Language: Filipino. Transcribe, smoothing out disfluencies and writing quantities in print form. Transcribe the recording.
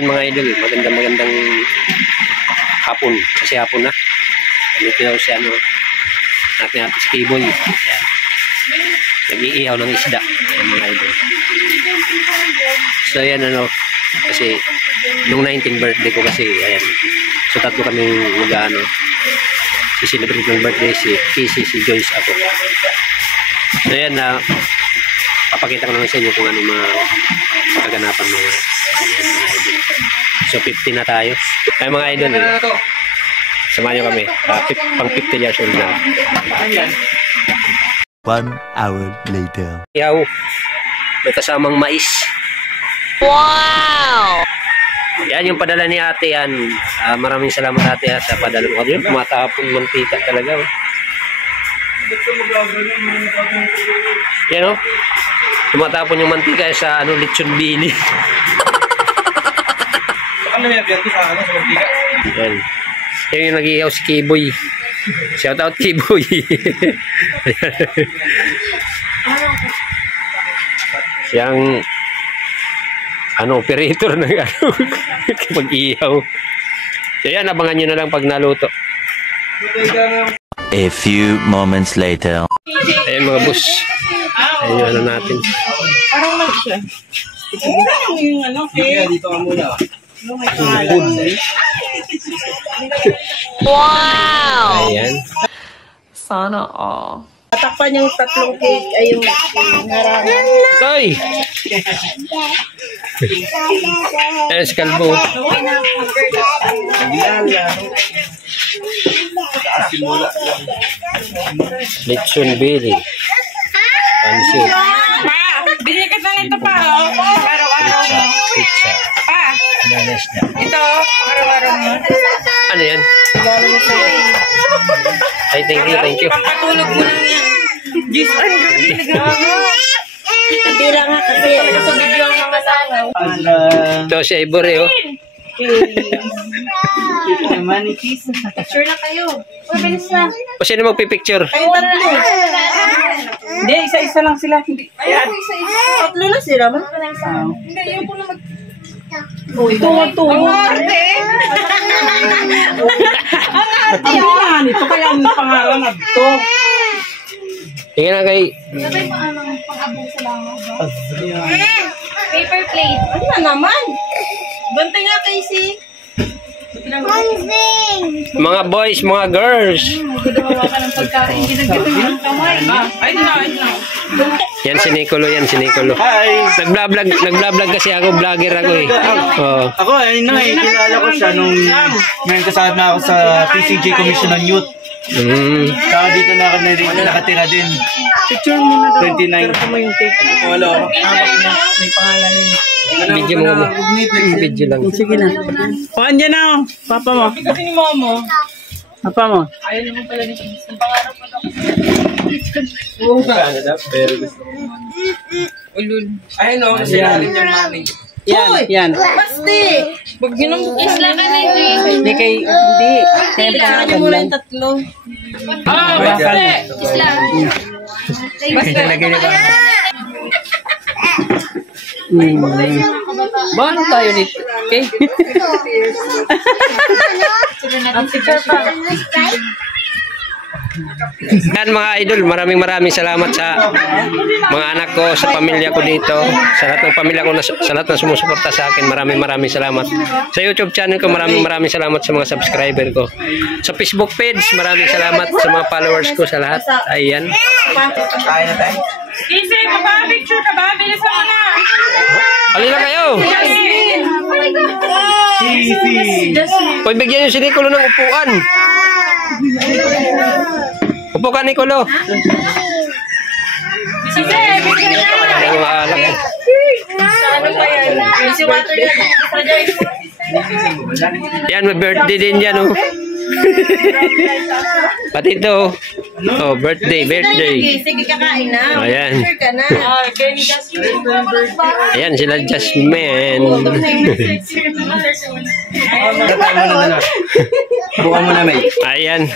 Yan mga idol, magandang hapon. Kasi hapon na. Dito daw si ano, natin si Kiboy. Yan. Nag-iihaw ng isda. Yan mga idol. So yan ano, kasi nung 19th birthday ko kasi, ayan. So tatlo kaming mag-ano, si-celebrate ng birthday si Casey, si Joyce, ako. So yan na, papakita ko naman sa inyo kung ano mga kaganapan mga idol. So 50 na tayo. Ay mga idol, samahan nyo kami. Pang 50 years old na. 1 hour later. Yaw, may kasamang mais. Wow! Yan yung padala ni ate yan. Maraming salamat ate sa padala mo. Yun, tumatapon mantika talaga. Oh. Yan o. Tumatapon yung mantika sa ano, lechon bili. Ano yung abiyat ko sa mantika? Yan. Yan yung nag-iihaw si Kiboy. Shout out Kiboy. Yang ano, operator ng ano, mag-ihaw. So yan, abangan nyo na lang pag naluto. A few moments later. Ayan mga boss. Ayan yung ano natin. Parang mag siya. Yung ano, Dito ka muna. Wow! Ayan. Sana all. tatakpan yung tatlong cake ay yung harangan. Toy! Ayan si Kalbo. Lechon Billy. Pansit. Pa! Bili ka na ito pa. Araw-araw mo. Pizza. Pa! Ito, araw-araw mo. Ano yan? Regalo mo sa'yo. Ay, thank you, thank you. Pampatulog mo lang yan. Diyos, ano ka nagagawa mo? Hindi lang nga kasi sa video ang mga sangaw. Ito si Ivory, oh. Picture na kayo. Mabilis na. O sino magpipicture? Kayo tatlo. Hindi, isa-isa lang sila. Ayan. Tatlo na sila. Hindi, yun po na mag... Tungo-tungo. Ang arte! Ang arte! Ito kaya ang pangalan na ito. Tingnan na kay... Sabay pa anong pang-abong sa langaw ba? Paper plate. Ano na naman? Bantay nga kay si... Mga boys, mga girls. Gumawa ka ng pagkain. Ginagawa ng kamay. Ay, na. Yan si Nicolo, yan si Nicolo. Hi! Nag-vlog kasi ako, vlogger ako eh. Oh. Ako, ayun na eh. Kilala ko siya nung ngayon kasama ako sa PCJ Commission on Youth. Saka dito na kami nakatira din. Picture mo na daw. 29. Pero mo yung cake. Wala. May pangalan yun. Video mo na. Video lang. Sige na. O, andyan na oh. Papa mo. Kasi ni Momo. Papa mo. Ayaw naman pala nito. Ang pangarap mo daw. Ulul. Ayun o, kasi narin yung money. Yan. Basti! Huwag yun ang Isla ka na yun. Hindi kay... Hindi. Isla. Kaya mo lang tatlo. Basti! Isla. Basta lagay nito. Baano tayo nito? Okay. Yan mga idol, maraming salamat sa mga anak ko, sa pamilya ko dito, sa lahat ng pamilya ko, sa lahat ng sumusuporta sa akin. Maraming salamat. Sa YouTube channel ko, maraming salamat sa mga subscriber ko. Sa Facebook page, maraming salamat sa mga followers ko, sa lahat. Ayan. Kaya na tayo. Easy, picture ka ba? Bilis mo na. Halina kayo! Easy! Hoy, bigyan nyo si Nicolo ng upuan. Upo ka, Nicolo. Sige, picture na. Ay, mga alak. Ano pa yan? Si water yan. Yan, may birthday din yan, oh. Pati ito. Oh, birthday. Sige, kakain na. Ayan. Picture ka na. Kenny Jasmine. Ayan, sila Jasmine. Buka mo na, May. Ayan.